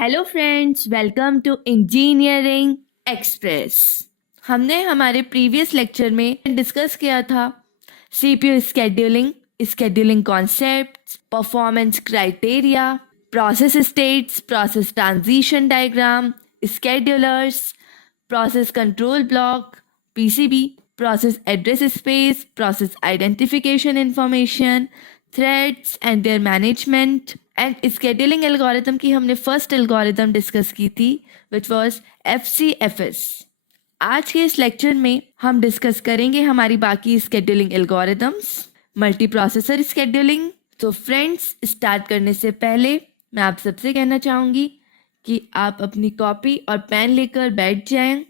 Hello friends, welcome to Engineering Express. हमने हमारे previous lecture में डिस्कस किया था CPU scheduling concepts, performance criteria, process states, process transition diagram, schedulers, process control block, PCB, process address space, process identification information, threads and their management and scheduling algorithm की हमने first algorithm discuss की थी which was FCFS। आज के इस lecture में हम discuss करेंगे हमारी बाकी scheduling algorithms, multi processor scheduling. तो फ्रेंड्स, स्टार्ट करने से पहले मैं आप सबसे कहना चाहूँगी कि आप अपनी कॉपी और पेन लेकर बैठ जाएं।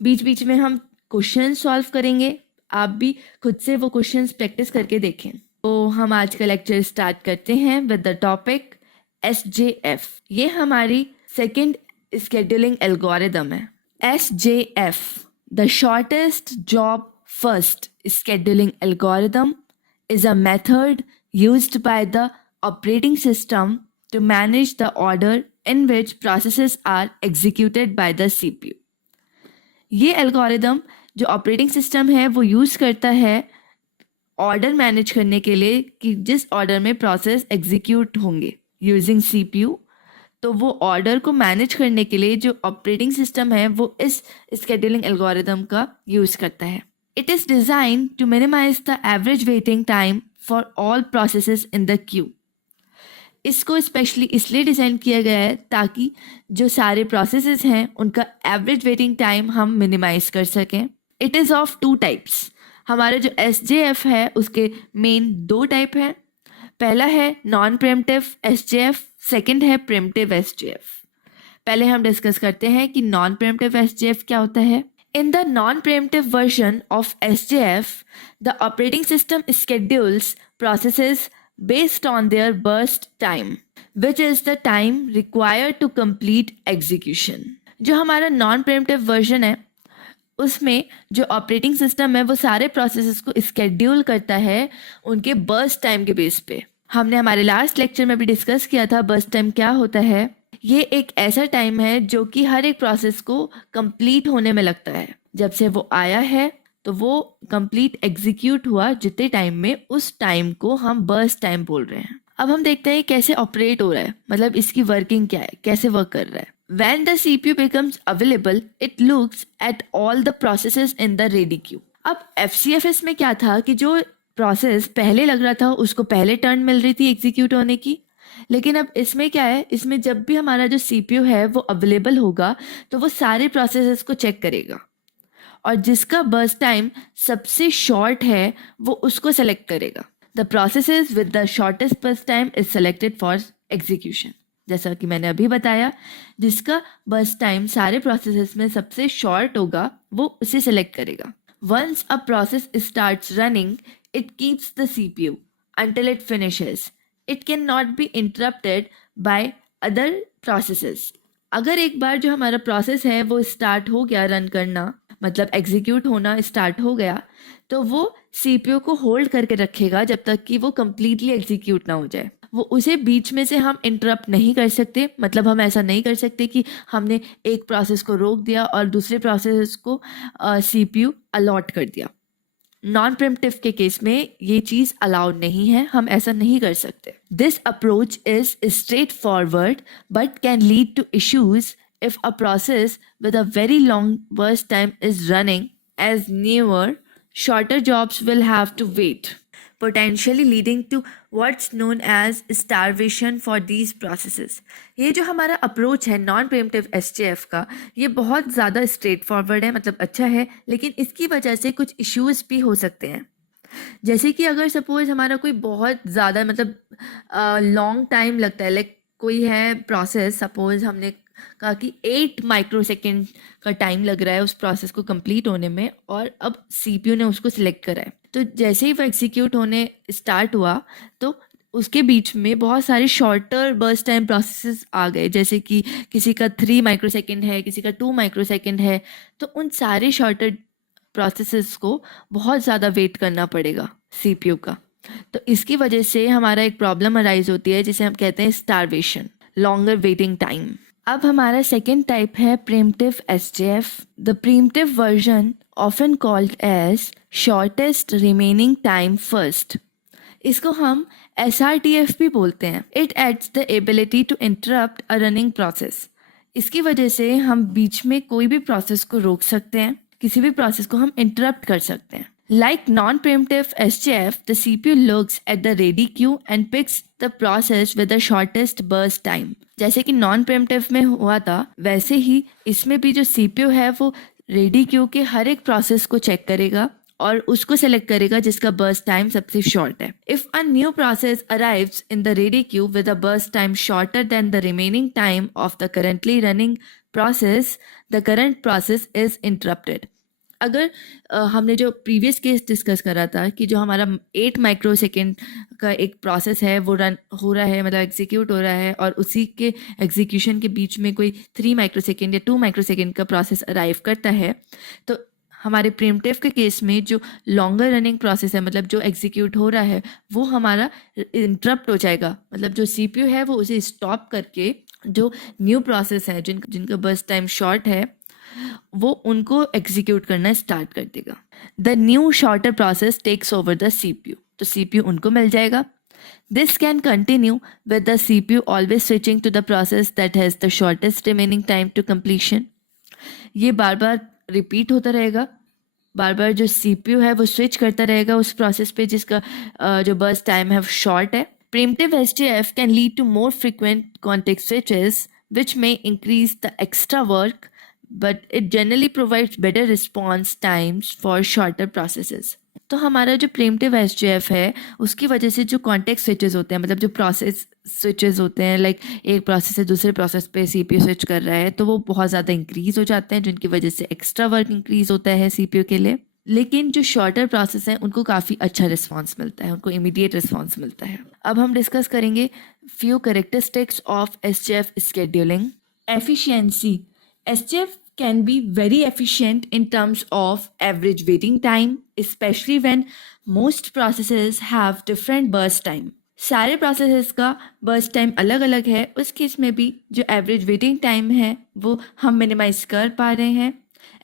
बीच बीच में हम क्वेश्चन सॉल्व करेंगे, आप भी खुद से वो क्वेश्चंस प्रैक्टिस करके देखें। तो हम आज का लेक्चर स्टार्ट करते हैं विद द टॉपिक SJF। ये हमारी सेकंड स्केड्यूलिंग एल्गोरिथम है। SJF, the shortest job first scheduling algorithm, is a method used by the operating system to manage the order in which processes are executed by the CPU। ये algorithm जो operating system है वो use करता है order manage करने के लिए कि जिस ऑर्डर में प्रोसेस एग्जीक्यूट होंगे यूजिंग CPU। तो वो ऑर्डर को मैनेज करने के लिए जो ऑपरेटिंग सिस्टम है वो इस स्केड्यूलिंग एल्गोरिथम का यूज़ करता है। It is design to minimise the average waiting time for all processes in the queue. इसको स्पेशली इसलिए डिज़ाइन किया गया है ताकि जो सारे प्रोसेसेस हैं उनका एवरेज वेटिंग टाइम हम मिनिमाइज कर सकें। It is of two types. हमारा जो SJF है उसके मेन दो टाइप हैं। पहला है नॉन प्रीएम्प्टिव SJF, सेकंड है प्रीएम्प्टिव SJF। पहले हम डिस्कस करते हैं कि नॉन प्रीएम्प्टिव SJF क्या होता है। In the non-preemptive version of SJF, the operating system schedules processes based on their burst time, which is the time required to complete execution। जो हमारा non-preemptive version है उसमें जो ऑपरेटिंग सिस्टम है वो सारे प्रोसेसेस को स्केड्यूल करता है उनके बर्स्ट टाइम के बेस पे। हमने हमारे लास्ट लेक्चर में भी डिस्कस किया था बर्स्ट टाइम क्या होता है। ये एक ऐसा टाइम है जो कि हर एक प्रोसेस को कंप्लीट होने में लगता है। जब से वो आया है तो वो कंप्लीट एग्जीक्यूट हुआ जितने टाइम में, उस टाइम को हम बर्स्ट टाइम बोल रहे हैं। अब हम देखते हैं कैसे ऑपरेट हो रहा है, मतलब इसकी वर्किंग क्या है, कैसे वर्क कर रहा है। When the CPU becomes available, it looks at all the processes in the ready queue। अब FCFS में क्या था कि जो प्रोसेस पहले लग रहा था उसको पहले टर्न मिल रही थी एग्जीक्यूट होने की, लेकिन अब इसमें क्या है, इसमें जब भी हमारा जो CPU है वो अवेलेबल होगा तो वो सारे प्रोसेसेस को चेक करेगा और जिसका बर्स्ट टाइम सबसे शॉर्ट है वो उसको सेलेक्ट करेगा। The processes with the shortest burst time is selected for execution. जैसा कि मैंने अभी बताया, जिसका बर्स्ट टाइम सारे प्रोसेसेस में सबसे शॉर्ट होगा वो उसे सेलेक्ट करेगा। Once a process starts running, it keeps the CPU until it finishes। It cannot be interrupted by other processes। अगर एक बार जो हमारा प्रोसेस है वो स्टार्ट हो गया रन करना, मतलब एग्जीक्यूट होना स्टार्ट हो गया, तो वो CPU को होल्ड करके रखेगा जब तक कि वो कम्प्लीटली एग्जीक्यूट ना हो जाए। वो उसे बीच में से हम इंटरप्ट नहीं कर सकते, मतलब हम ऐसा नहीं कर सकते कि हमने एक प्रोसेस को रोक दिया और दूसरे प्रोसेस को CPU अलॉट कर दिया। नॉन प्रीएम्प्टिव के केस में ये चीज़ अलाउड नहीं है, हम ऐसा नहीं कर सकते। This approach is straightforward but can lead to issues if a process with a very long burst time is running, as newer, shorter jobs will have to wait, potentially leading to what's known as starvation for these processes। ये जो हमारा approach है non pre-emptive SJF का, ये बहुत ज़्यादा straight forward है, मतलब अच्छा है, लेकिन इसकी वजह से कुछ इश्यूज भी हो सकते हैं। जैसे कि अगर सपोज हमारा कोई बहुत ज़्यादा मतलब लॉन्ग टाइम लगता है, लाइक कोई है प्रोसेस, सपोज हमने कहा कि 8 माइक्रोसेकेंड का टाइम लग रहा है उस प्रोसेस को कंप्लीट होने में और अब CPU ने उसको सिलेक्ट करा है, तो जैसे ही वो एग्जीक्यूट होने स्टार्ट हुआ तो उसके बीच में बहुत सारे शॉर्टर बर्स्ट टाइम प्रोसेसेस आ गए, जैसे कि किसी का 3 माइक्रोसेकेंड है, किसी का 2 माइक्रोसेकेंड है, तो उन सारे शॉर्टर प्रोसेसेस को बहुत ज़्यादा वेट करना पड़ेगा CPU का। तो इसकी वजह से हमारा एक प्रॉब्लम अराइज होती है जिसे हम कहते हैं स्टारवेशन। longer waiting time. अब हमारा सेकेंड टाइप है preemptive SJF. The preemptive version often called as shortest remaining time first. इसको हम SRTF भी बोलते हैं. It adds the ability to interrupt a running process. इसकी वजह से हम बीच में कोई भी प्रोसेस को रोक सकते हैं, किसी भी प्रोसेस को हम इंटरप्ट कर सकते हैं. Like non-preemptive SJF, the CPU looks at the ready queue and picks the process with the shortest burst time. जैसे कि non-preemptive में हुआ था, वैसे ही इसमें भी जो CPU है वो ready queue के हर एक प्रोसेस को चेक करेगा और उसको सेलेक्ट करेगा जिसका burst time सबसे short है. If a new process arrives in the ready queue with a burst time shorter than the remaining time of the currently running process, the current process is interrupted. अगर हमने जो previous case discuss करा था कि जो हमारा 8 microsecond का एक प्रोसेस है वो रन हो रहा है, मतलब एग्जीक्यूट हो रहा है, और उसी के एग्जीक्यूशन के बीच में कोई 3 माइक्रोसेकेंड या 2 माइक्रोसेकेंड का प्रोसेस अराइव करता है, तो हमारे प्रीम्प्टिव के केस में जो लॉन्गर रनिंग प्रोसेस है, मतलब जो एग्जीक्यूट हो रहा है, वो हमारा इंटरप्ट हो जाएगा. मतलब जो CPU है वो उसे स्टॉप करके जो न्यू प्रोसेस है जिनका बर्स्ट टाइम शॉर्ट है वो उनको एग्जीक्यूट करना स्टार्ट कर देगा. The new shorter process takes over the CPU. तो CPU उनको मिल जाएगा. This can continue with the CPU always switching to the process that has the shortest remaining time to completion. ये बार बार रिपीट होता रहेगा. बार बार जो CPU है वो स्विच करता रहेगा उस प्रोसेस पे जिसका जो बर्स्ट टाइम है शॉर्ट है. Preemptive SJF can lead to more frequent context switches, which may increase the extra work, but it generally provides better response times for shorter processes. तो हमारा जो प्रीम्प्टिव SJF है उसकी वजह से जो कॉन्टेक्स्ट स्विचेस होते हैं, मतलब जो प्रोसेस स्विचेस होते हैं, लाइक एक प्रोसेस से दूसरे प्रोसेस पे CPU स्विच कर रहा है, तो वो बहुत ज़्यादा इंक्रीज़ हो जाते हैं, जिनकी वजह से एक्स्ट्रा वर्क इंक्रीज़ होता है CPU के लिए. लेकिन जो शॉर्टर प्रोसेस हैं उनको काफ़ी अच्छा रिस्पॉन्स मिलता है, उनको इमीडिएट रिस्पॉन्स मिलता है. अब हम डिस्कस करेंगे few characteristics of SJF scheduling. Efficiency. SJF can be very efficient in terms of average waiting time, especially when most processes have different burst time. सारे प्रोसेसेस का बर्स्ट टाइम अलग अलग है, उस केस में भी जो एवरेज वेटिंग टाइम है वो हम मिनिमाइज कर पा रहे हैं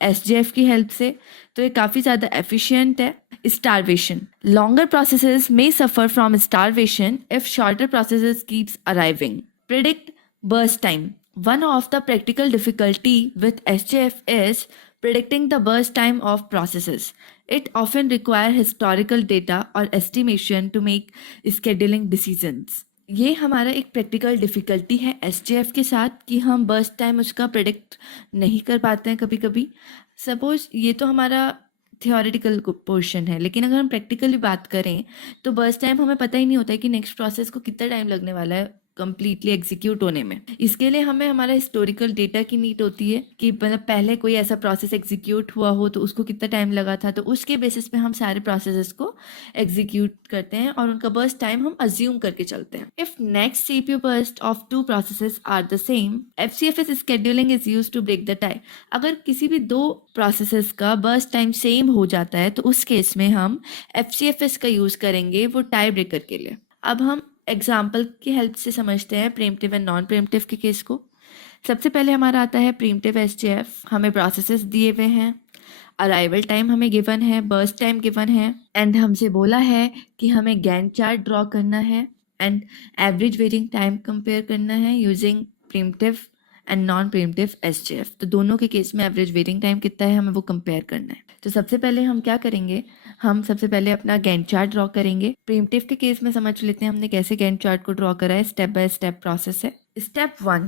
SJF की हेल्प से, तो ये काफ़ी ज़्यादा एफिशिएंट है. Starvation. Longer processes may suffer from starvation if shorter processes keeps arriving. Predict burst time. One of the practical difficulty with SJF is predicting the burst time of processes. It often requires historical data or estimation to make scheduling decisions. ये हमारा एक practical difficulty है SJF के साथ कि हम burst time उसका predict नहीं कर पाते हैं कभी कभी. सपोज ये तो हमारा थियोरेटिकल पोर्शन है, लेकिन अगर हम प्रैक्टिकली बात करें तो बर्स्ट टाइम हमें पता ही नहीं होता है कि नेक्स्ट प्रोसेस को कितना टाइम लगने वाला है कंप्लीटली एग्जीक्यूट होने में. इसके लिए हमें हमारा हिस्टोरिकल डेटा की नीड होती है कि मतलब पहले कोई ऐसा प्रोसेस एग्जीक्यूट हुआ हो तो उसको कितना टाइम लगा था, तो उसके बेसिस पे हम सारे प्रोसेसेस को एग्जीक्यूट करते हैं और उनका बर्स्ट टाइम हम अज्यूम करके चलते हैं. If next CPU burst of 2 processes are the same, FCFS scheduling is used to break the tie. अगर किसी भी 2 प्रोसेसेस का बर्स्ट टाइम सेम हो जाता है तो उस केस में हम FCFS का यूज़ करेंगे वो टाई ब्रेकर के लिए. अब हम एग्जाम्पल की हेल्प से समझते हैं प्रीम्प्टिव एंड नॉन प्रीम्प्टिव के केस को. सबसे पहले हमारा आता है प्रीम्प्टिव SJF. हमें प्रोसेसेस दिए हुए हैं, अराइवल टाइम हमें गिवन है, बर्स्ट टाइम गिवन है, एंड हमसे बोला है कि हमें गैंट चार्ट ड्रॉ करना है and average waiting time compare करना है यूजिंग प्रीम्प्टिव एंड नॉन प्रीम्प्टिव SJF. तो दोनों के केस में एवरेज वेटिंग टाइम कितना है हमें वो कंपेयर करना है. तो सबसे पहले हम क्या करेंगे, हम सबसे पहले अपना गैंट चार्ट ड्रॉ करेंगे. प्रीम्प्टिव के केस में समझ लेते हैं हमने कैसे गैंट चार्ट को ड्रॉ करा है. स्टेप बाय स्टेप प्रोसेस है. Step 1,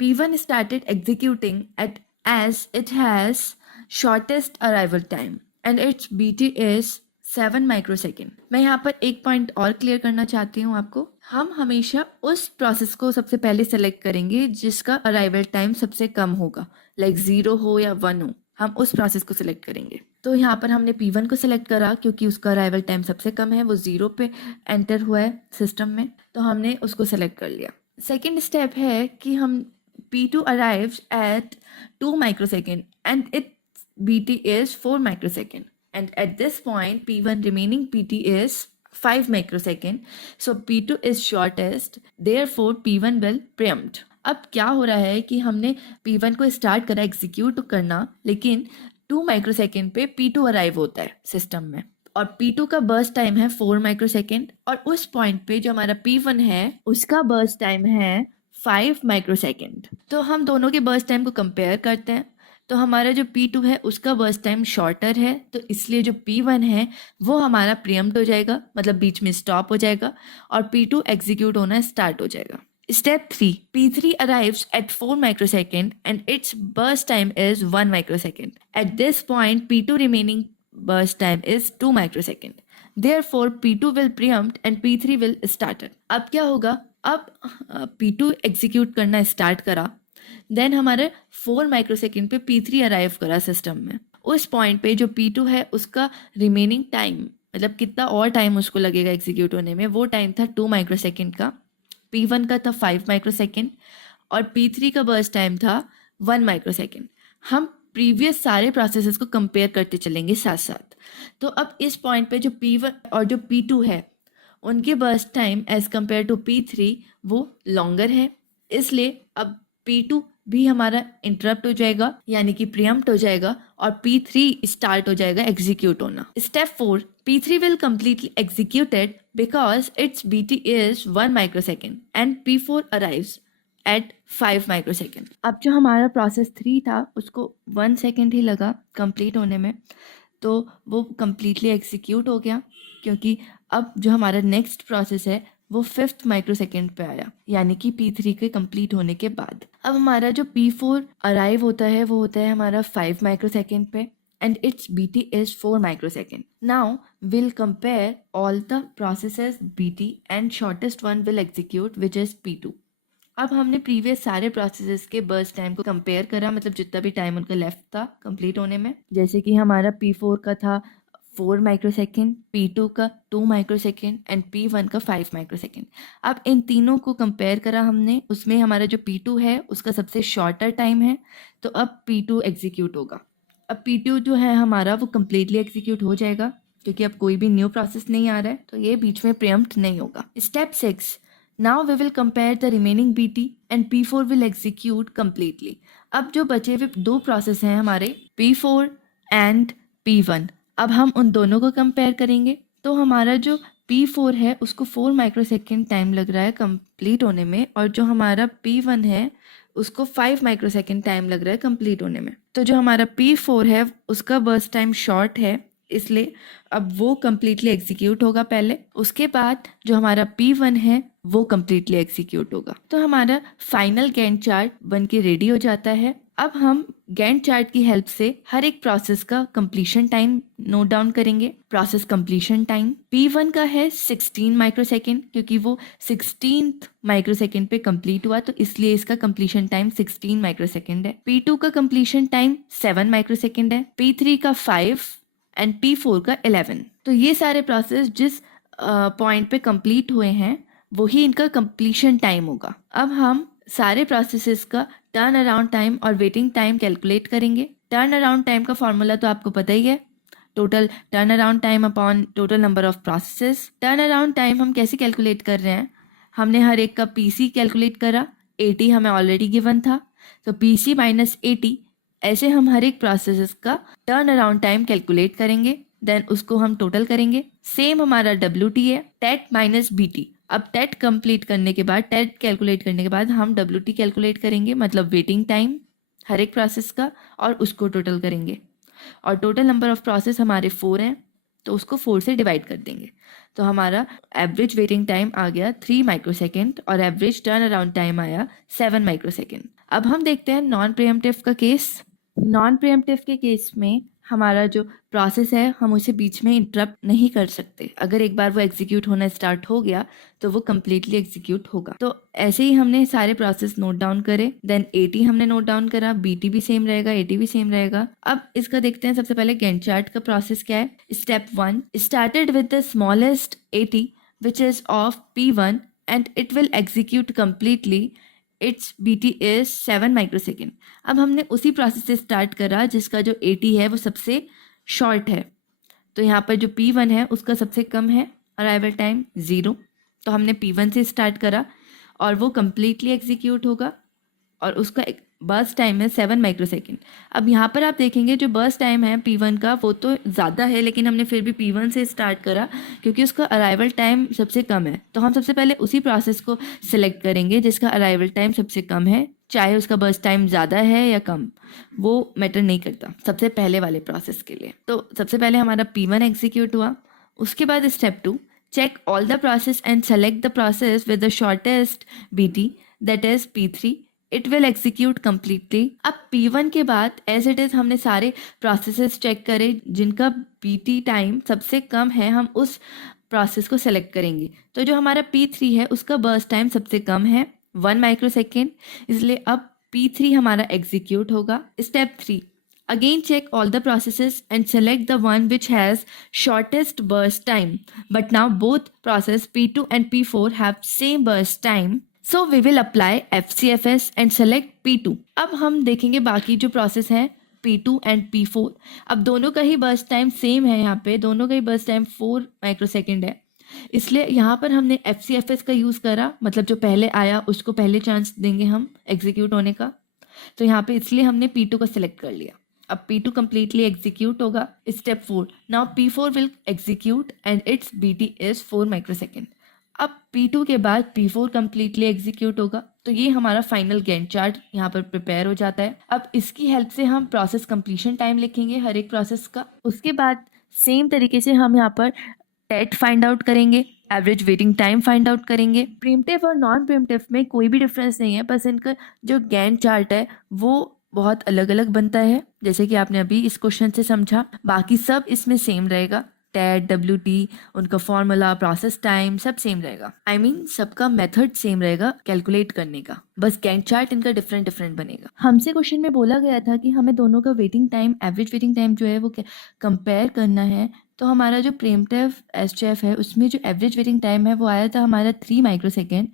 P1 started executing at as it has shortest arrival time and its BT is 7 microsecond. मैं यहाँ पर एक पॉइंट और क्लियर करना चाहती हूँ आपको. हम हमेशा उस प्रोसेस को सबसे पहले सेलेक्ट करेंगे जिसका अराइवल टाइम सबसे कम होगा, लाइक 0 हो या 1 हो, हम उस प्रोसेस को सिलेक्ट करेंगे. तो यहाँ पर हमने P1 को सिलेक्ट करा क्योंकि उसका अराइवल टाइम सबसे कम है, वो 0 पे एंटर हुआ है सिस्टम में, तो हमने उसको सिलेक्ट कर लिया. सेकेंड स्टेप है कि हम P2 arrives at 2 microsecond and its BT is 4 microsecond, and at this point P1 remaining PT is 5 microsecond. So P2 is shortest, therefore P1 will preempt. अब क्या हो रहा है कि हमने P1 को स्टार्ट करा एग्जीक्यूट करना, लेकिन 2 माइक्रोसेकेंड पे P2 अराइव होता है सिस्टम में और P2 का बर्स्ट टाइम है 4 माइक्रोसेकेंड और उस पॉइंट पे जो हमारा P1 है उसका बर्स्ट टाइम है 5 माइक्रोसेकेंड. तो हम दोनों के बर्स्ट टाइम को कंपेयर करते हैं. तो हमारा जो P2 है उसका बर्स्ट टाइम शॉर्टर है, तो इसलिए जो P1 है वो हमारा प्रीएम्प्ट हो जाएगा, मतलब बीच में स्टॉप हो जाएगा और P2 एग्जीक्यूट होना स्टार्ट हो जाएगा. Step 3. P3 arrives at 4 microsecond and its burst time is 1 microsecond. At this point, P2 remaining burst time is 2 microsecond. Therefore, P2 will preempt and P3 will start it. अब क्या होगा? अब P2 execute करना start करा, then हमारे 4 microsecond पे P3 arrive करा system में. उस पॉइंट पे जो P2 है उसका रिमेनिंग टाइम, मतलब कितना और टाइम उसको लगेगा एग्जीक्यूट होने में, वो टाइम था 2 माइक्रोसेकेंड का. P1 का था 5 माइक्रोसेकेंड और P3 का बर्स्ट टाइम था 1 माइक्रोसेकेंड. हम प्रीवियस सारे प्रोसेसेस को कंपेयर करते चलेंगे साथ साथ. तो अब इस पॉइंट पे जो P1 और जो P2 है उनके burst time as compare to P3 वो लॉन्गर है, इसलिए अब P2 भी हमारा इंटरप्ट हो जाएगा यानी कि प्रीएम्प्ट हो जाएगा और P3 स्टार्ट हो जाएगा एग्जीक्यूट होना. Step 4. P3 will completely executed because its BT is 1 microsecond and P4 arrives at 5 microsecond. अब जो हमारा प्रोसेस 3 था उसको 1 सेकेंड ही लगा कंप्लीट होने में, तो वो कम्प्लीटली एग्जीक्यूट हो गया क्योंकि अब जो हमारा नेक्स्ट प्रोसेस है वो 5th माइक्रोसेकेंड पे आया यानी कि P3 के कंप्लीट होने के बाद. अब हमारा जो P4 अराइव होता है वो होता है हमारा 5 माइक्रोसेकेंड पे and its BT is 4 microsecond. Now we'll compare all the processes BT and shortest one will execute which is P2. अब हमने प्रीवियस सारे प्रोसेसेस के बर्स्ट टाइम को कंपेयर करा, मतलब जितना भी टाइम उनका लेफ्ट था कंप्लीट होने में. जैसे कि हमारा P4 का था 4 माइक्रोसेकेंड, P2 का 2 माइक्रोसेकेंड एंड P1 का 5 माइक्रोसेकेंड. अब इन तीनों को कंपेयर करा हमने, उसमें हमारा जो P2 है उसका सबसे शॉर्टर टाइम है, तो अब P2 एग्जीक्यूट होगा. अब P2 जो है हमारा वो कम्प्लीटली एग्जीक्यूट हो जाएगा क्योंकि अब कोई भी न्यू प्रोसेस नहीं आ रहा है, तो ये बीच में प्रीएम्प्ट नहीं होगा. Step 6. Now we will compare the remaining BT and P4 will execute completely. अब जो बचे हुए दो प्रोसेस हैं हमारे P4 एंड P1, अब हम उन दोनों को कंपेयर करेंगे. तो हमारा जो P4 है उसको 4 माइक्रोसेकेंड टाइम लग रहा है कंप्लीट होने में और जो हमारा P1 है उसको 5 माइक्रोसेकेंड टाइम लग रहा है कंप्लीट होने में. तो जो हमारा P4 है उसका बर्स्ट टाइम शॉर्ट है, इसलिए अब वो कम्प्लीटली एग्जीक्यूट होगा पहले, उसके बाद जो हमारा P1 है वो कम्प्लीटली एग्जीक्यूट होगा. तो हमारा फाइनल गैंट चार्ट बन के रेडी हो जाता है. अब हम गैंट चार्ट की हेल्प से हर एक प्रोसेस का कंप्लीशन टाइम नोट डाउन करेंगे. प्रोसेस कंप्लीशन टाइम P1 का है 16 माइक्रोसेकेंड क्योंकि वो 16th माइक्रोसेकेंड पे कंप्लीट हुआ, तो इसलिए इसका कंप्लीशन टाइम 16 माइक्रोसेकेंड है. P2 का कंप्लीशन टाइम 7 माइक्रोसेकेंड है, P3 का 5 एंड P4 का 11. तो ये सारे प्रोसेस जिस पॉइंट पे कंप्लीट हुए हैं वही इनका कंप्लीशन टाइम होगा. अब हम सारे प्रोसेसेस का टर्न अराउंड टाइम और वेटिंग टाइम कैलकुलेट करेंगे. टर्न अराउंड टाइम का फॉर्मूला तो आपको पता ही है, total turn around time upon total number of processes. Turn around time हम कैसे कैलकुलेट कर रहे हैं, हमने हर एक का PC कैलकुलेट करा, 80 हमें ऑलरेडी गिवन था, तो PC माइनस 80, ऐसे हम हर एक प्रोसेसेस का टर्न अराउंड टाइम कैलकुलेट करेंगे, देन उसको हम टोटल करेंगे. सेम हमारा WT है, टेट माइनस BT. अब टेट कंप्लीट करने के बाद, टेट कैलकुलेट करने के बाद हम WT कैलकुलेट करेंगे, मतलब वेटिंग टाइम हर एक प्रोसेस का, और उसको टोटल करेंगे. और टोटल नंबर ऑफ प्रोसेस हमारे 4 हैं तो उसको 4 से डिवाइड कर देंगे. तो हमारा एवरेज वेटिंग टाइम आ गया 3 माइक्रोसेकेंड और एवरेज टर्न अराउंड टाइम आया 7 माइक्रोसेकेंड. अब हम देखते हैं नॉन प्रीएम्प्टिव का केस. नॉन प्रीएम्प्टिव के केस में हमारा जो प्रोसेस है हम उसे बीच में इंटरप्ट नहीं कर सकते. अगर एक बार वो एग्जीक्यूट होना स्टार्ट हो गया तो वो कम्प्लीटली एग्जीक्यूट होगा. तो ऐसे ही हमने सारे प्रोसेस नोट डाउन करे, देन 80 हमने नोट डाउन करा, BT भी सेम रहेगा, 80 भी सेम रहेगा. अब इसका देखते हैं सबसे पहले गैंट चार्ट का प्रोसेस क्या है. Step 1 started with the smallest 80 which is of P1 and it will execute completely. It's BT is 7 microsecond. अब हमने उसी प्रोसेस से स्टार्ट करा जिसका जो 80 है वो सबसे शॉर्ट है, तो यहाँ पर जो P1 है उसका सबसे कम है अराइवल टाइम 0, तो हमने P1 से स्टार्ट करा और वो कम्प्लीटली एग्जीक्यूट होगा और उसका एक बर्स्ट टाइम है 7 माइक्रोसेकंड। अब यहाँ पर आप देखेंगे जो बर्स्ट टाइम है P1 का वो तो ज़्यादा है, लेकिन हमने फिर भी P1 से स्टार्ट करा क्योंकि उसका अराइवल टाइम सबसे कम है। तो हम सबसे पहले उसी प्रोसेस को सिलेक्ट करेंगे जिसका अराइवल टाइम सबसे कम है, चाहे उसका बर्स्ट टाइम ज़्यादा है या कम, वो मैटर नहीं करता सबसे पहले वाले प्रोसेस के लिए। तो सबसे पहले हमारा P1 एग्जीक्यूट हुआ। उसके बाद step 2, check all the process and select the process with the shortest BT, that is P3. It will execute completely. अब P1 के बाद एज इट इज़ हमने सारे प्रोसेसेस चेक करे जिनका BT टाइम सबसे कम है, हम उस प्रोसेस को सेलेक्ट करेंगे। तो जो हमारा P3 है उसका बर्स्ट टाइम सबसे कम है 1 माइक्रोसेकेंड, इसलिए अब P3 हमारा एग्जीक्यूट होगा। Step 3, again check all the processes and select the one which has shortest burst time, but now both process P2 and P4 have same burst time, so we will apply FCFS and select P2. अब हम देखेंगे बाकी जो process है P2 and P4। अब दोनों का ही burst time same है, यहाँ पे दोनों का ही बर्स्ट टाइम 4 माइक्रोसेकेंड है, इसलिए यहाँ पर हमने FCFS का यूज़ करा, मतलब जो पहले आया उसको पहले चांस देंगे हम एग्जीक्यूट होने का। तो यहाँ पे इसलिए हमने P2 को सिलेक्ट कर लिया। अब P2 completely execute होगा। Step 4, now P4 will execute and its BT is 4 microsecond. अब P2 के बाद P4 completely execute होगा। तो ये हमारा फाइनल गैंट चार्ट यहाँ पर प्रिपेयर हो जाता है। अब इसकी हेल्प से हम प्रोसेस कंप्लीशन टाइम लिखेंगे हर एक प्रोसेस का। उसके बाद सेम तरीके से हम यहाँ पर टेट फाइंड आउट करेंगे, average waiting time find out करेंगे। प्रीम्प्टिव और नॉन प्रीम्प्टिव में कोई भी डिफरेंस नहीं है, बस इनका जो गैंट चार्ट है वो बहुत अलग अलग बनता है, जैसे कि आपने अभी इस क्वेश्चन से समझा। बाकी सब इसमें सेम रहेगा, टेट, WT, उनका फॉर्मूला, प्रोसेस टाइम सब सेम रहेगा। I mean, सबका मेथड सेम रहेगा कैलकुलेट करने का, बस गैंट चार्ट इनका डिफरेंट डिफरेंट बनेगा। हमसे क्वेश्चन में बोला गया था कि हमें दोनों का waiting time, average waiting time जो है वो कंपेयर करना है। तो हमारा जो प्रीम्प्टिव SJF है उसमें जो एवरेज वेटिंग टाइम है वो आया था हमारा 3 माइक्रोसेकेंड,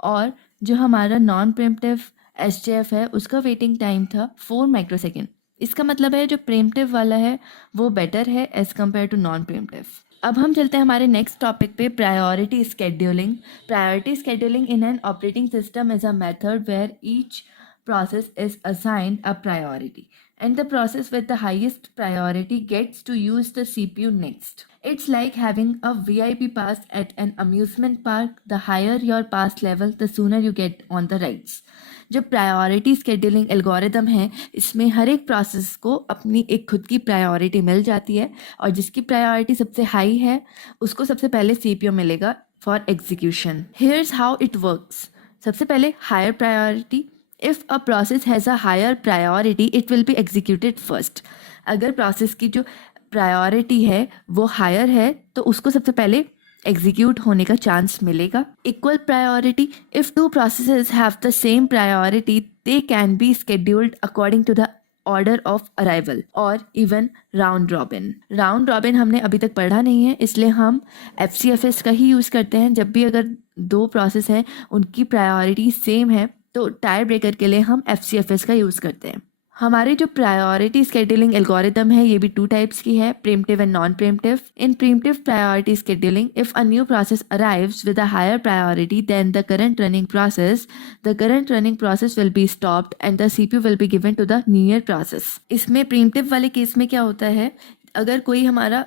और जो हमारा नॉन प्रीम्प्टिव SJF है उसका वेटिंग टाइम था 4 माइक्रोसेकेंड। इसका मतलब है जो प्रीम्प्टिव वाला है वो बेटर है as compare to non preemptive. अब हम चलते हैं हमारे नेक्स्ट टॉपिक पे, priority scheduling. Priority scheduling in an operating system is a method where each process is assigned a priority and the process with the highest priority gets to use the CPU next. It's like having a VIP pass at an amusement park. The higher your pass level, the sooner you get on the rides. जो priority scheduling algorithm है इसमें हर एक process को अपनी एक खुद की priority मिल जाती है, और जिसकी प्रायोरिटी सबसे हाई है उसको सबसे पहले CPU मिलेगा for execution. Here's how it works. सबसे पहले higher priority, if a process has a higher priority it will be executed first. अगर प्रोसेस की जो प्रायोरिटी है वो हायर है तो उसको सबसे पहले एग्जीक्यूट होने का चांस मिलेगा। Equal priority, if two processes have the same priority they can be scheduled according to the order of arrival, और even round robin. Round robin हमने अभी तक पढ़ा नहीं है, इसलिए हम FCFS का ही यूज़ करते हैं। जब भी अगर दो प्रोसेस हैं उनकी प्रायोरिटी सेम है तो टाई ब्रेकर के लिए हम FCFS का यूज़ करते हैं। हमारे जो प्रायोरिटी स्केड्यूलिंग एल्गोरिदम है ये भी 2 टाइप्स की है, preemptive and non preemptive. In preemptive priority scheduling, if a new process arrives with a higher priority than the current running process will be stopped and the CPU will be given to the newer process. इसमें preemptive वाले case में क्या होता है, अगर कोई हमारा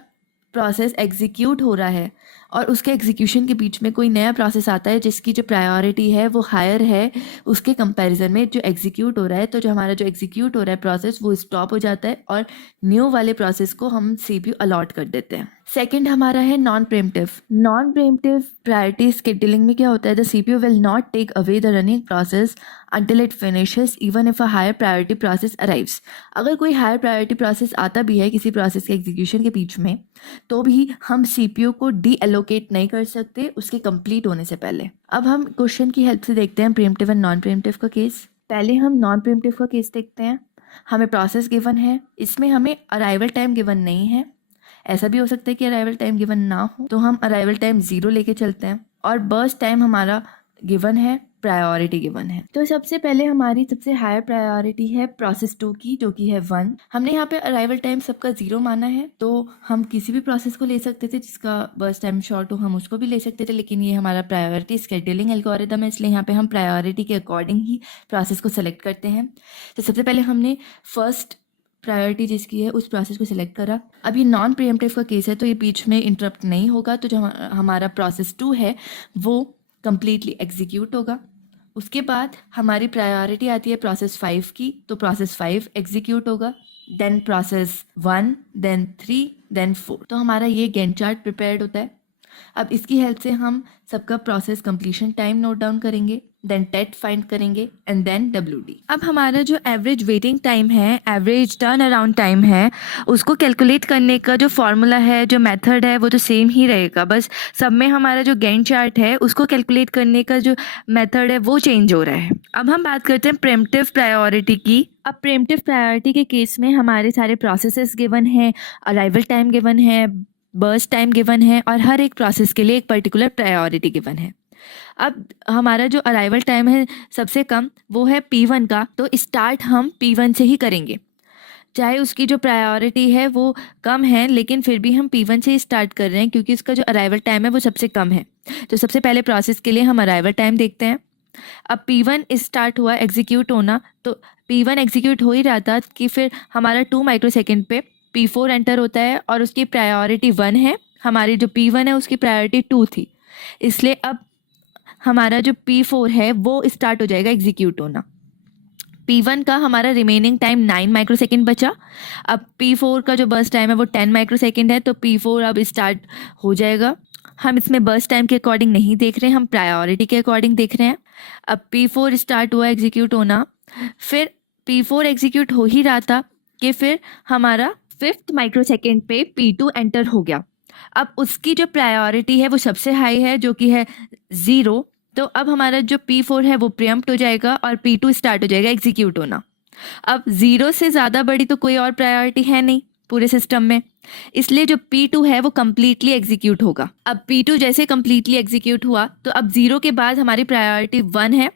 process execute हो रहा है और उसके एग्जीक्यूशन के बीच में कोई नया प्रोसेस आता है जिसकी जो प्रायोरिटी है वो हायर है उसके कंपैरिजन में जो एग्जीक्यूट हो रहा है, तो जो हमारा जो एग्जीक्यूट हो रहा है प्रोसेस वो स्टॉप हो जाता है और न्यू वाले प्रोसेस को हम CPU अलॉट कर देते हैं। सेकंड हमारा है non preemptive. Non preemptive priority scheduling में क्या होता है, the CPU will not take away the running process until it finishes even if a higher priority process arrives. अगर कोई हायर प्रायोरिटी प्रोसेस आता भी है किसी प्रोसेस के एग्जीक्यूशन के बीच में तो भी हम CPU को डी एलोकेट नहीं कर सकते उसके कंप्लीट होने से पहले। अब हम क्वेश्चन की हेल्प से देखते हैं प्रीम्प्टिव एंड नॉन प्रीम्प्टिव का केस। पहले हम नॉन प्रीम्प्टिव का केस देखते हैं। हमें प्रोसेस गिवन है, इसमें हमें अराइवल टाइम गिवन नहीं है। ऐसा भी हो सकता है कि अराइवल टाइम गिवन ना हो, तो हम अराइवल टाइम 0 लेके चलते हैं और बर्स्ट टाइम हमारा गिवन है, प्रायोरिटी गिवन है। तो सबसे पहले हमारी सबसे हायर प्रायोरिटी है प्रोसेस 2 की, जो कि है 1। हमने यहाँ पे अराइवल टाइम सबका 0 माना है, तो हम किसी भी प्रोसेस को ले सकते थे जिसका बर्स्ट टाइम शॉर्ट हो, हम उसको भी ले सकते थे, लेकिन ये हमारा प्रायोरिटी स्केड्यूलिंग एल्गोरिदम है, इसलिए यहाँ पे हम प्रायोरिटी के अकॉर्डिंग ही प्रोसेस को सेलेक्ट करते हैं। तो सबसे पहले हमने फर्स्ट प्रायोरिटी जिसकी है उस प्रोसेस को सिलेक्ट करा। अब ये नॉन प्रीएम्प्टिव का केस है, तो ये बीच में इंटरप्ट नहीं होगा, तो जो हमारा प्रोसेस 2 है वो कंप्लीटली एग्जीक्यूट होगा। उसके बाद हमारी प्रायोरिटी आती है प्रोसेस 5 की, तो प्रोसेस 5 एग्जीक्यूट होगा, देन प्रोसेस 1, देन 3, देन 4। तो हमारा ये गैंट चार्ट प्रिपेयर्ड होता है। अब इसकी हेल्प से हम सबका process completion time note down करेंगे, देन टेट फाइंड करेंगे एंड देन WD। अब हमारा जो एवरेज वेटिंग टाइम है, एवरेज टर्न अराउंड टाइम है, उसको कैलकुलेट करने का जो फॉर्मूला है, जो मेथड है, वो तो सेम ही रहेगा। बस सब में हमारा जो गैंट चार्ट है उसको कैलकुलेट करने का जो मेथड है वो चेंज हो रहा है। अब हम बात करते हैं प्रीएम्प्टिव प्रायोरिटी की। अब प्रीएम्प्टिव प्रायोरिटी के केस में हमारे सारे प्रोसेसेस गिवन है, अराइवल टाइम गिवन है, बर्स्ट टाइम गिवन है, और हर एक प्रोसेस के लिए एक पर्टिकुलर प्रायोरिटी गिवन है। अब हमारा जो अराइवल टाइम है सबसे कम वो है P1 का, तो स्टार्ट हम P1 से ही करेंगे। चाहे उसकी जो प्रायोरिटी है वो कम है, लेकिन फिर भी हम P1 से ही स्टार्ट कर रहे हैं क्योंकि उसका जो अराइवल टाइम है वो सबसे कम है। तो सबसे पहले प्रोसेस के लिए हम अराइवल टाइम देखते हैं। अब P1 स्टार्ट हुआ एग्जीक्यूट होना, तो P1 एग्जीक्यूट हो ही रहा था कि फिर हमारा 2 माइक्रोसेकेंड पे P4 एंटर होता है और उसकी प्रायोरिटी 1 है। हमारी जो P1 है उसकी प्रायोरिटी 2 थी, इसलिए अब हमारा जो P4 है वो स्टार्ट हो जाएगा एग्जीक्यूट होना। P1 का हमारा रिमेनिंग टाइम 9 माइक्रोसेकेंड बचा। अब P4 का जो बर्स्ट टाइम है वो 10 माइक्रोसेकेंड है, तो P4 अब स्टार्ट हो जाएगा। हम इसमें बर्स्ट टाइम के अकॉर्डिंग नहीं देख रहे हैं, हम प्रायोरिटी के अकॉर्डिंग देख रहे हैं। अब P4 स्टार्ट हुआ एग्जीक्यूट होना, फिर P4 एग्जीक्यूट हो ही रहा था कि फिर हमारा 5th माइक्रोसेकेंड पे P2 एंटर हो गया। अब उसकी जो प्रायोरिटी है वो सबसे हाई है, जो कि है 0। तो अब हमारा जो P4 है वो प्रीएम्प्ट हो जाएगा और P2 स्टार्ट हो जाएगा एग्जीक्यूट होना। अब 0 से ज़्यादा बड़ी तो कोई और प्रायोरिटी है नहीं पूरे सिस्टम में, इसलिए जो P2 है वो कम्प्लीटली एग्जीक्यूट होगा। अब P2 जैसे कम्प्लीटली एग्जीक्यूट हुआ, तो अब 0 के बाद हमारी प्रायोरिटी 1 है,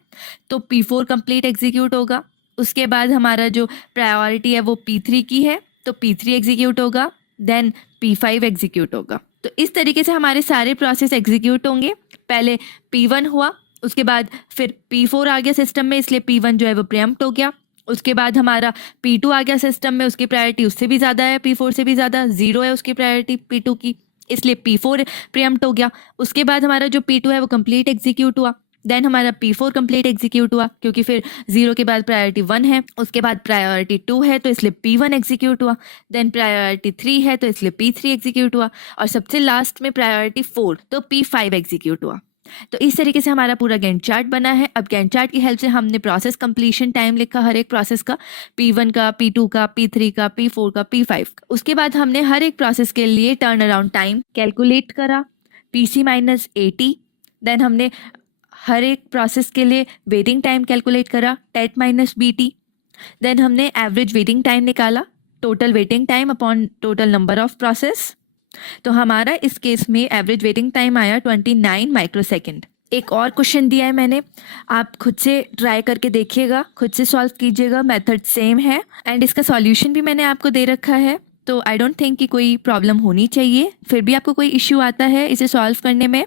तो P4 कम्प्लीट एग्जीक्यूट होगा। उसके बाद हमारा जो प्रायोरिटी है वो P3 की है, तो P3 एग्जीक्यूट होगा, देन P5 एग्जीक्यूट होगा। तो इस तरीके से हमारे सारे प्रोसेस एग्जीक्यूट होंगे। पहले P1 हुआ, उसके बाद फिर P4 आ गया सिस्टम में, इसलिए P1 जो है वो प्रीएम्प्ट हो गया। उसके बाद हमारा P2 आ गया सिस्टम में, उसकी प्रायोरिटी उससे भी ज़्यादा है, P4 से भी ज़्यादा, 0 है उसकी प्रायोरिटी P2 की, इसलिए P4 प्रीएम्प्ट हो गया। उसके बाद हमारा जो P2 है वो कंप्लीट एग्जीक्यूट हुआ, देन हमारा P4 कंप्लीट एग्जीक्यूट हुआ क्योंकि फिर 0 के बाद प्रायोरिटी 1 है, उसके बाद प्रायोरिटी 2 है तो इसलिए P1 एग्जीक्यूट हुआ, देन प्रायोरिटी 3 है तो इसलिए P3 एग्जीक्यूट हुआ, और सबसे लास्ट में प्रायोरिटी 4 तो P5 एग्जीक्यूट हुआ। तो इस तरीके से हमारा पूरा गैंट चार्ट बना है। अब गैंट चार्ट की हेल्प से हमने प्रोसेस कंप्लीशन टाइम लिखा हर एक प्रोसेस का, P1 का, P2 का, P3 का, P4 का, P5 का। उसके बाद हमने हर एक प्रोसेस के लिए टर्न अराउंड टाइम कैलकुलेट करा, PC-80। देन हमने हर एक प्रोसेस के लिए वेटिंग टाइम कैलकुलेट करा, TET-BT। देन हमने एवरेज वेटिंग टाइम निकाला, total waiting time upon total number of process. तो हमारा इस केस में एवरेज वेटिंग टाइम आया 29 माइक्रोसेकेंड। एक और क्वेश्चन दिया है मैंने, आप खुद से ट्राई करके देखिएगा, खुद से सॉल्व कीजिएगा, मेथड सेम है एंड इसका सॉल्यूशन भी मैंने आपको दे रखा है। तो आई डोंट थिंक कि कोई प्रॉब्लम होनी चाहिए। फिर भी आपको कोई इश्यू आता है इसे सॉल्व करने में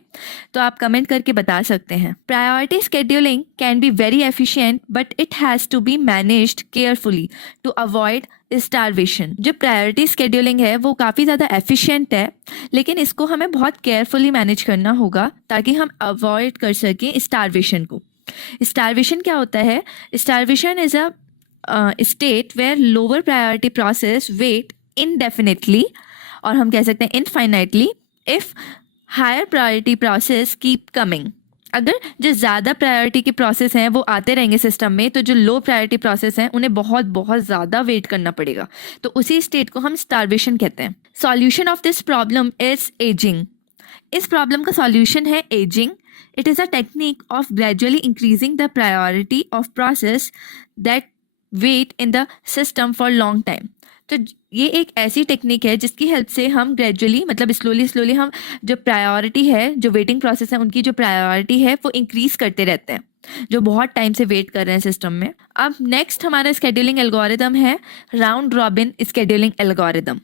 तो आप कमेंट करके बता सकते हैं। Priority scheduling can be very efficient but it has to be managed carefully to avoid starvation. जो प्रायोरिटी स्केड्यूलिंग है वो काफ़ी ज़्यादा एफिशिएंट है, लेकिन इसको हमें बहुत केयरफुली मैनेज करना होगा ताकि हम अवॉइड कर सकें स्टारवेशन को। स्टारवेशन क्या होता है? Starvation is a state where lower priority process wait indefinitely, और हम कह सकते हैं infinitely, if higher priority process keep coming। अगर जो ज़्यादा प्रायोरिटी के प्रोसेस हैं वो आते रहेंगे सिस्टम में, तो जो लो प्रायोरिटी प्रोसेस हैं उन्हें बहुत बहुत ज़्यादा वेट करना पड़ेगा, तो उसी स्टेट को हम स्टारवेशन कहते हैं। Solution of this problem is ageing. इस प्रॉब्लम का सॉल्यूशन है ageing. It is a technique of gradually increasing the priority of process that wait in the system for long time. तो ये एक ऐसी टेक्निक है जिसकी हेल्प से हम ग्रेजुअली मतलब स्लोली हम जो प्रायोरिटी है, जो वेटिंग प्रोसेस है, उनकी जो प्रायोरिटी है वो इंक्रीज करते रहते हैं, जो बहुत टाइम से वेट कर रहे हैं सिस्टम में। अब नेक्स्ट हमारा स्केड्यूलिंग एल्गोरिदम है round robin scheduling algorithm.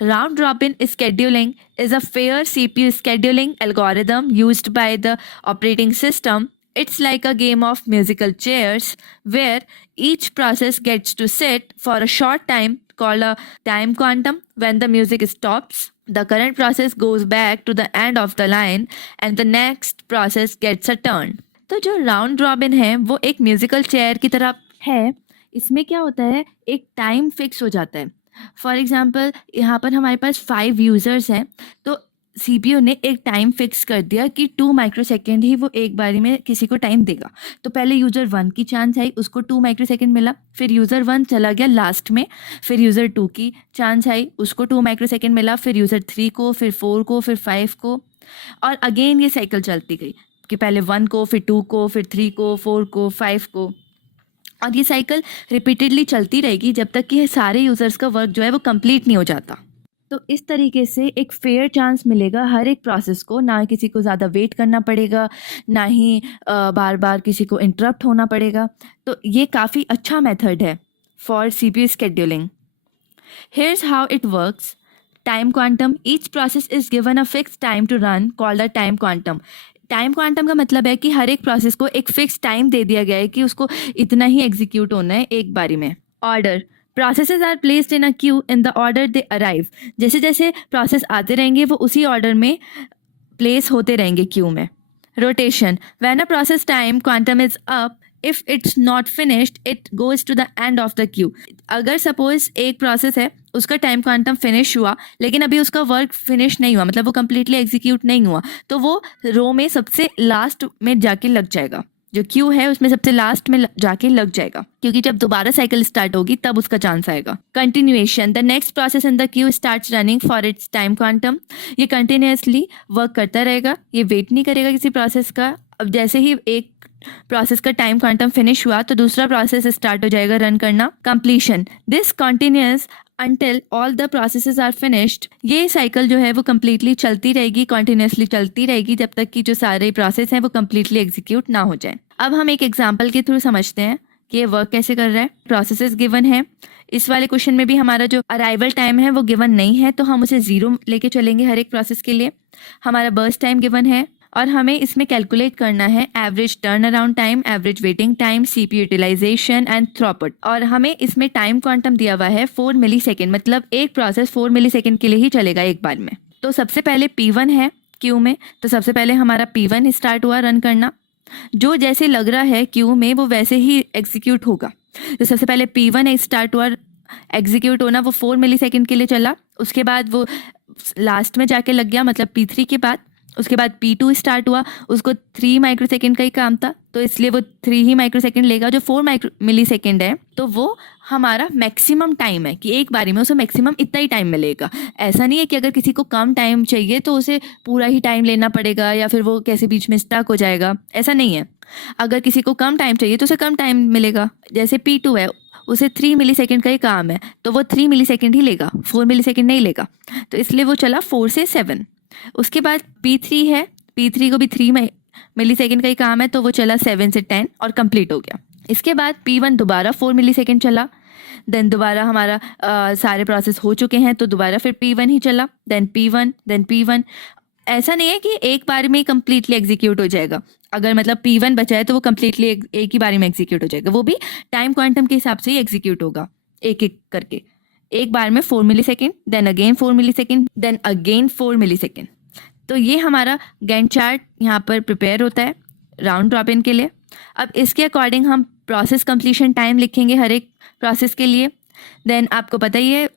Round robin scheduling is a fair CPU scheduling algorithm used by the operating system. It's like a game of musical chairs where each process gets to sit for a short time called a time quantum. When the music stops, the current process goes back to the end of the line and the next process gets a turn. तो जो round robin है वो एक musical chair की तरह है। इसमें क्या होता है, एक टाइम फिक्स हो जाता है। फॉर एग्जाम्पल यहाँ पर हमारे पास 5 यूज़र्स हैं, तो CPU ने एक टाइम फिक्स कर दिया कि 2 माइक्रोसेकेंड ही वो एक बारी में किसी को टाइम देगा। तो पहले यूज़र 1 की चांस आई, उसको 2 माइक्रोसेकेंड मिला, फिर यूज़र 1 चला गया लास्ट में, फिर यूज़र 2 की चांस आई, उसको 2 माइक्रोसेकेंड मिला, फिर यूज़र 3 को, फिर 4 को, फिर 5 को, और अगेन ये साइकिल चलती गई कि पहले 1 को, फिर 2 को, फिर 3 को, 4 को, 5 को, और ये साइकिल रिपीटेडली चलती रहेगी जब तक कि सारे यूज़र्स का वर्क जो है वो कंप्लीट नहीं हो जाता। तो इस तरीके से एक फेयर चांस मिलेगा हर एक प्रोसेस को, ना किसी को ज़्यादा वेट करना पड़ेगा, ना ही बार बार किसी को इंटरप्ट होना पड़ेगा। तो ये काफ़ी अच्छा मेथड है for CPU scheduling. Here's how it works. Time quantum. Each process is given a fixed time to run called a time quantum. Time quantum का मतलब है कि हर एक प्रोसेस को एक फिक्स टाइम दे दिया गया है कि उसको इतना ही एग्जीक्यूट होना है एक बारी में। Order. Processes are placed in a queue in the order they arrive. जैसे जैसे प्रोसेस आते रहेंगे वो उसी ऑर्डर में प्लेस होते रहेंगे क्यू में। Rotation. When a process time quantum is up, if it's not finished it goes to the end of the queue. अगर सपोज एक प्रोसेस है, उसका टाइम क्वांटम फिनिश हुआ लेकिन अभी उसका वर्क फिनिश नहीं हुआ, मतलब वो कम्प्लीटली एग्जीक्यूट नहीं हुआ, तो वो रो में सबसे लास्ट में जाके लग जाएगा, जो क्यू है उसमें सबसे लास्ट में जाके लग जाएगा, क्योंकि जब दोबारा साइकिल स्टार्ट होगी तब उसका चांस आएगा। Continuation. The next process in the Q starts running for its time quantum. ये कंटिन्यूसली वर्क करता रहेगा, ये वेट नहीं करेगा किसी प्रोसेस का। अब जैसे ही एक प्रोसेस का टाइम क्वांटम फिनिश हुआ तो दूसरा प्रोसेस स्टार्ट हो जाएगा रन करना। Completion. This continuous until all the processes are finished. ये साइकिल जो है वो कम्प्लीटली चलती रहेगी, कॉन्टिन्यूसली चलती रहेगी जब तक कि जो सारे प्रोसेस हैं वो कम्प्लीटली एग्जीक्यूट ना हो जाए। अब हम एक एग्जांपल के थ्रू समझते हैं कि ये वर्क कैसे कर रहा है। प्रोसेसेस गिवन है, इस वाले क्वेश्चन में भी हमारा जो अराइवल टाइम है वो गिवन नहीं है, तो हम उसे 0 लेके चलेंगे हर एक प्रोसेस के लिए। हमारा बर्स्ट टाइम गिवन है और हमें इसमें कैलकुलेट करना है average turnaround time, average waiting time, CPU utilisation and throughput. और हमें इसमें टाइम क्वांटम दिया हुआ है 4 मिलीसेकेंड, मतलब एक प्रोसेस 4 मिलीसेकेंड के लिए ही चलेगा एक बार में। तो सबसे पहले P1 है क्यू में, तो सबसे पहले हमारा P1 स्टार्ट हुआ रन करना। जो जैसे लग रहा है क्यू में वो वैसे ही एग्जीक्यूट होगा। तो सबसे पहले P1 स्टार्ट हुआ एग्जीक्यूट होना, वो 4 मिलीसेकेंड के लिए चला, उसके बाद वो लास्ट में जाके लग गया, मतलब P3 के बाद। उसके बाद P2 स्टार्ट हुआ, उसको 3 माइक्रोसेकेंड का ही काम था, तो इसलिए वो 3 ही माइक्रोसेकेंड लेगा। जो 4 मिलीसेकेंड है तो वो हमारा मैक्सिमम टाइम है कि एक बारी में उसे मैक्सिमम इतना ही टाइम मिलेगा। ऐसा नहीं है कि अगर किसी को कम टाइम चाहिए तो उसे पूरा ही टाइम लेना पड़ेगा या फिर वो कैसे बीच में स्टक हो जाएगा, ऐसा नहीं है। अगर किसी को कम टाइम चाहिए तो उसे कम टाइम मिलेगा। जैसे P2 है, उसे 3 मिलीसेकेंड का ही काम है, तो वो 3 मिलीसेकेंड ही लेगा, 4 मिलीसेकेंड नहीं लेगा, तो इसलिए वो चला 4 से 7। उसके बाद P3 है, P3 को भी 3 मिलीसेकेंड का ही काम है, तो वो चला 7 से 10 और कंप्लीट हो गया। इसके बाद P1 दोबारा 4 मिलीसेकेंड चला, देन दोबारा हमारा सारे प्रोसेस हो चुके हैं तो दोबारा फिर P1 ही चला, देन P1। ऐसा नहीं है कि एक बार में ही कम्प्लीटली एग्जीक्यूट हो जाएगा। अगर मतलब P1 बचा है तो वो कम्प्लीटली एक ही बारी में एग्जीक्यूट हो जाएगा, वो भी टाइम क्वांटम के हिसाब से ही एग्जीक्यूट होगा, एक एक करके। एक बार में 4 millisecond, then again 4 millisecond, then again 4 millisecond. तो ये हमारा गैंट चार्ट यहाँ पर प्रिपेयर होता है राउंड रॉबिन के लिए। अब इसके अकॉर्डिंग हम प्रोसेस कंप्लीशन टाइम लिखेंगे हर एक प्रोसेस के लिए। देन आपको पता ही है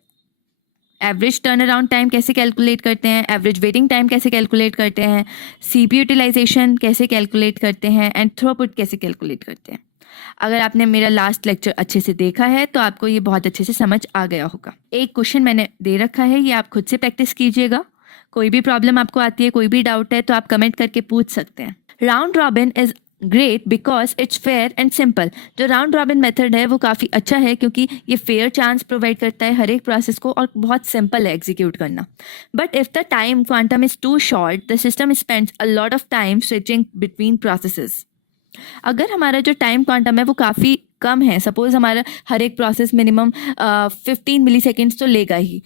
एवरेज टर्न अराउंड टाइम कैसे कैलकुलेट करते हैं, एवरेज वेटिंग टाइम कैसे कैलकुलेट करते हैं, CPU यूटिलाइजेशन कैसे कैलकुलेट करते हैं एंड थ्रूपुट कैसे कैलकुलेट करते हैं। अगर आपने मेरा लास्ट लेक्चर अच्छे से देखा है तो आपको ये बहुत अच्छे से समझ आ गया होगा। एक क्वेश्चन मैंने दे रखा है, ये आप खुद से प्रैक्टिस कीजिएगा। कोई भी प्रॉब्लम आपको आती है, कोई भी डाउट है तो आप कमेंट करके पूछ सकते हैं। Round robin is great because it's fair and simple. जो राउंड रॉबिन मेथड है वो काफ़ी अच्छा है क्योंकि ये फेयर चांस प्रोवाइड करता है हर एक प्रोसेस को और बहुत सिंपल है एग्जीक्यूट करना। But if the time quantum is too short the system spends a lot of time switching between processes. अगर हमारा जो टाइम क्वांटम है वो काफ़ी कम है, सपोज हमारा हर एक प्रोसेस मिनिमम 15 मिली सेकेंड्स तो लेगा ही,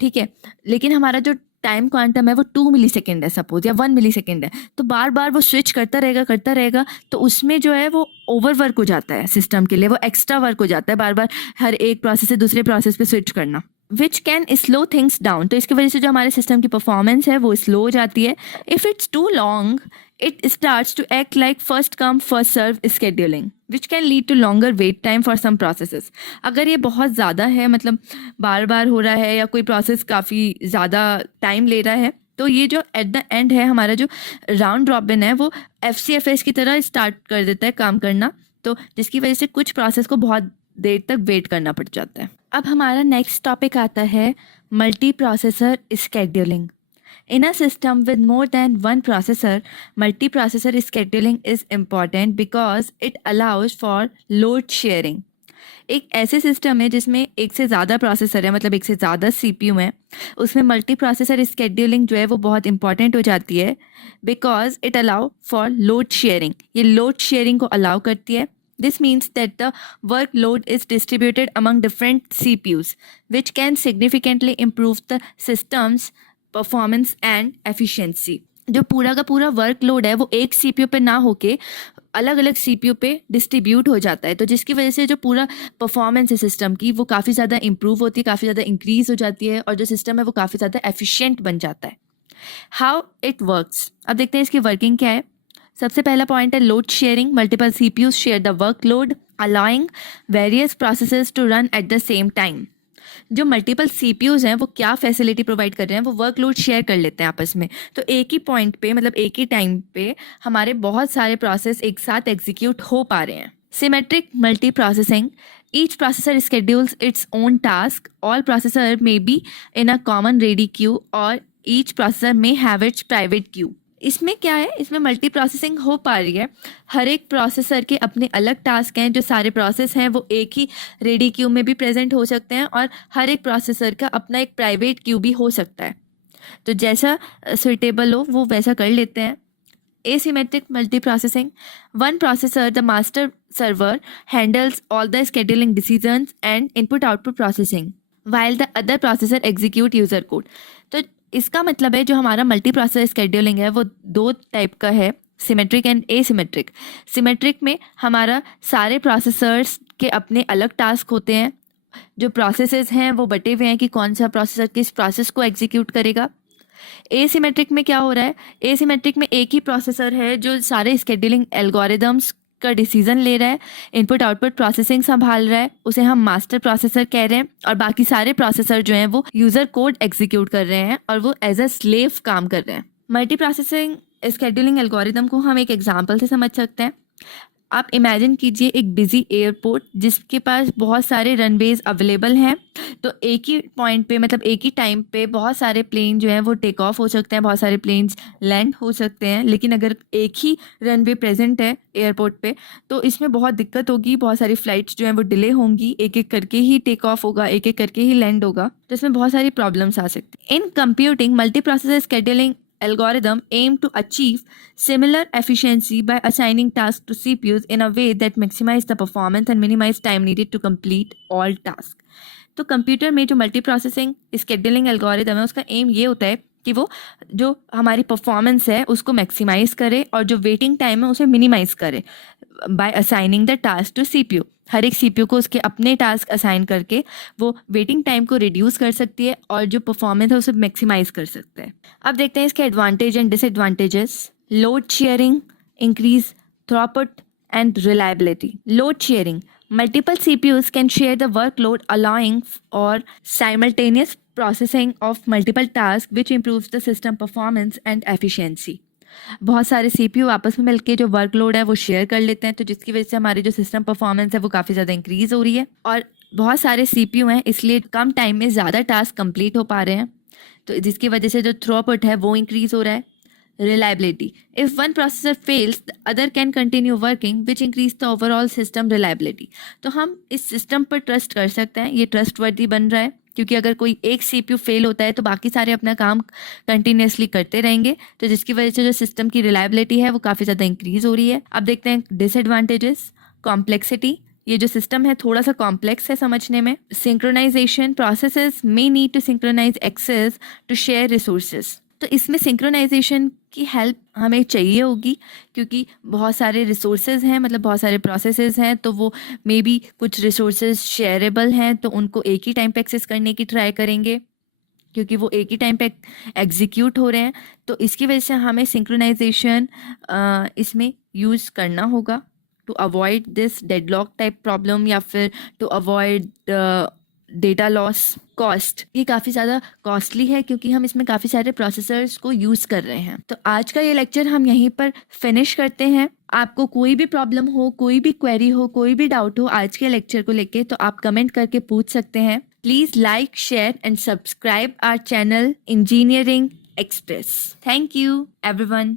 ठीक है, लेकिन हमारा जो टाइम क्वांटम है वो 2 मिली सेकेंड है सपोज, या 1 मिली सेकेंड है, तो बार बार वो स्विच करता रहेगा तो उसमें जो है वो ओवर वर्क हो जाता है सिस्टम के लिए, वो एक्स्ट्रा वर्क हो जाता है बार बार हर एक प्रोसेस से दूसरे प्रोसेस पे स्विच करना, which can slow things down. तो इसकी वजह से जो हमारे सिस्टम की परफॉर्मेंस है वो स्लो हो जाती है। If it's too long it starts to act like first come first serve scheduling which can lead to longer wait time for some processes। अगर ये बहुत ज़्यादा है, मतलब बार बार हो रहा है या कोई प्रोसेस काफ़ी ज़्यादा टाइम ले रहा है, तो ये जो एट द एंड है हमारा जो राउंड रॉबिन है वो FCFS की तरह स्टार्ट कर देता है काम करना, तो जिसकी वजह से कुछ प्रोसेस को बहुत देर तक वेट करना पड़ जाता है। अब हमारा नेक्स्ट टॉपिक आता है multi processor scheduling. In a system with more than one processor, multiprocessor scheduling is important because it allows for load sharing। एक ऐसे सिस्टम है जिसमें एक से ज़्यादा प्रोसेसर है, मतलब एक से ज़्यादा CPU है, उसमें मल्टी प्रोसेसर स्केड्यूलिंग जो है वो बहुत इंपॉर्टेंट हो जाती है because it allow for load sharing. ये लोड शेयरिंग को अलाउ करती है। This means that the workload is distributed among different CPUs, which can significantly improve the system's performance and efficiency. जो पूरा का पूरा वर्कलोड है वो एक CPU पे ना होके अलग अलग CPU पे डिस्ट्रीब्यूट हो जाता है, तो जिसकी वजह से जो पूरा परफॉर्मेंस है सिस्टम की वो काफ़ी ज़्यादा इंप्रूव होती है, काफ़ी ज़्यादा इंक्रीज़ हो जाती है और जो सिस्टम है वो काफ़ी ज़्यादा एफिशिएंट बन जाता है। हाउ इट वर्क्स, अब देखते हैं इसकी वर्किंग क्या है। सबसे पहला पॉइंट है load sharing. Multiple CPUs share the workload allowing various processes to run at the same time. जो मल्टीपल CPUs हैं वो क्या फैसिलिटी प्रोवाइड कर रहे हैं, वो वर्कलोड शेयर कर लेते हैं आपस में, तो एक ही पॉइंट पे, मतलब एक ही टाइम पे हमारे बहुत सारे प्रोसेस एक साथ एग्जीक्यूट हो पा रहे हैं। Symmetric multi processing, each processor schedules its own task, all processor may be in a common ready queue और each processor may have its private queue। इसमें क्या है, इसमें मल्टी प्रोसेसिंग हो पा रही है, हर एक प्रोसेसर के अपने अलग टास्क हैं, जो सारे प्रोसेस हैं वो एक ही रेडी क्यू में भी प्रेजेंट हो सकते हैं और हर एक प्रोसेसर का अपना एक प्राइवेट क्यू भी हो सकता है, तो जैसा सुइटेबल हो वो वैसा कर लेते हैं। Asymmetric multi processing, one processor the master server handles all the scheduling decisions and input output processing while the other processor execute user code. तो इसका मतलब है जो हमारा मल्टी प्रोसेसर स्केड्यूलिंग है वो दो टाइप का है, सिमेट्रिक एंड एसिमेट्रिक। सिमेट्रिक में हमारा सारे प्रोसेसर्स के अपने अलग टास्क होते हैं, जो प्रोसेसेस हैं वो बटे हुए हैं कि कौन सा प्रोसेसर किस प्रोसेस को एग्जीक्यूट करेगा। एसिमेट्रिक में क्या हो रहा है, एसिमेट्रिक में एक ही प्रोसेसर है जो सारे स्केड्यूलिंग एल्गोरिदम्स का डिसीजन ले रहा है, इनपुट आउटपुट प्रोसेसिंग संभाल रहा है, उसे हम मास्टर प्रोसेसर कह रहे हैं, और बाकी सारे प्रोसेसर जो हैं वो यूज़र कोड एग्जीक्यूट कर रहे हैं और वो एज अ स्लेव काम कर रहे हैं। मल्टी प्रोसेसिंग स्केड्यूलिंग एल्गोरिदम को हम एक एग्जांपल से समझ सकते हैं। आप इमेजिन कीजिए एक बिजी एयरपोर्ट जिसके पास बहुत सारे रनवेज अवेलेबल हैं, तो एक ही पॉइंट पे, मतलब एक ही टाइम पे बहुत सारे प्लेन जो हैं वो टेक ऑफ हो सकते हैं, बहुत सारे प्लेन्स लैंड हो सकते हैं, लेकिन अगर एक ही रनवे प्रेजेंट है एयरपोर्ट पे तो इसमें बहुत दिक्कत होगी, बहुत सारी फ्लाइट्स जो हैं वो डिले होंगी, एक एक करके ही टेक ऑफ होगा, एक एक करके ही लैंड होगा, तो इसमें बहुत सारी प्रॉब्लम्स आ सकती हैं। In computing multi processor scheduling algorithm aim to achieve similar efficiency by assigning tasks to CPUs in a way that maximize the performance and minimize time needed to complete all tasks। तो computer में जो multi processing scheduling algorithm है उसका M ये होता है कि वो जो हमारी परफॉर्मेंस है उसको मैक्सिमाइज करे और जो वेटिंग टाइम है उसे मिनिमाइज करे by assigning the task to CPU। हर एक CPU को उसके अपने टास्क असाइन करके वो वेटिंग टाइम को रिड्यूस कर सकती है और जो परफॉर्मेंस है उसे मैक्सिमाइज कर सकता है। अब देखते हैं इसके advantage and disadvantages. Load sharing, increase throughput and reliability। Load sharing, multiple CPUs can share the workload allowing or simultaneous processing of multiple tasks which improves the system performance and efficiency। बहुत सारे CPU आपस में मिलके जो workload है वो share कर लेते हैं, तो जिसकी वजह से हमारी जो सिस्टम परफॉर्मेंस है वो काफ़ी ज़्यादा इंक्रीज़ हो रही है, और बहुत सारे CPU हैं इसलिए कम टाइम में ज़्यादा टास्क कंप्लीट हो पा रहे हैं, तो जिसकी वजह से जो थ्रूपुट है वो इंक्रीज़ हो रहा है। reliability. If one processor fails, the other can continue working, which increase the overall system reliability. तो हम इस सिस्टम पर ट्रस्ट कर सकते हैं, ये ट्रस्टवर्दी बन रहा है, क्योंकि अगर कोई एक CPU फेल होता है तो बाकी सारे अपना काम कंटिन्यूसली करते रहेंगे, तो जिसकी वजह से जो सिस्टम की रिलायबिलिटी है वो काफ़ी ज़्यादा इंक्रीज हो रही है. अब देखते हैं डिसएडवांटेजेस. कॉम्प्लेक्सिटी, ये जो सिस्टम है थोड़ा सा कॉम्प्लेक्स है समझने में. Synchronisation, processes may need to synchronise access to share resources. तो इसमें सिंक्रोनाइजेशन की हेल्प हमें चाहिए होगी, क्योंकि बहुत सारे रिसोर्सेज हैं, मतलब बहुत सारे प्रोसेसेस हैं, तो वो मे बी कुछ रिसोर्सेज शेयरेबल हैं तो उनको एक ही टाइम पे एक्सेस करने की ट्राई करेंगे, क्योंकि वो एक ही टाइम पे एग्जीक्यूट हो रहे हैं. तो इसकी वजह से हमें सिंक्रोनाइजेशन इसमें यूज़ करना होगा to avoid this deadlock type problem, या फिर to avoid data loss. Cost, ये काफ़ी ज़्यादा कॉस्टली है क्योंकि हम इसमें काफ़ी सारे प्रोसेसर्स को यूज़ कर रहे हैं. तो आज का ये लेक्चर हम यहीं पर फिनिश करते हैं. आपको कोई भी प्रॉब्लम हो, कोई भी क्वेरी हो, कोई भी डाउट हो आज के लेक्चर को लेके, तो आप कमेंट करके पूछ सकते हैं. Please like, share and subscribe our channel Engineering Express. Thank you everyone.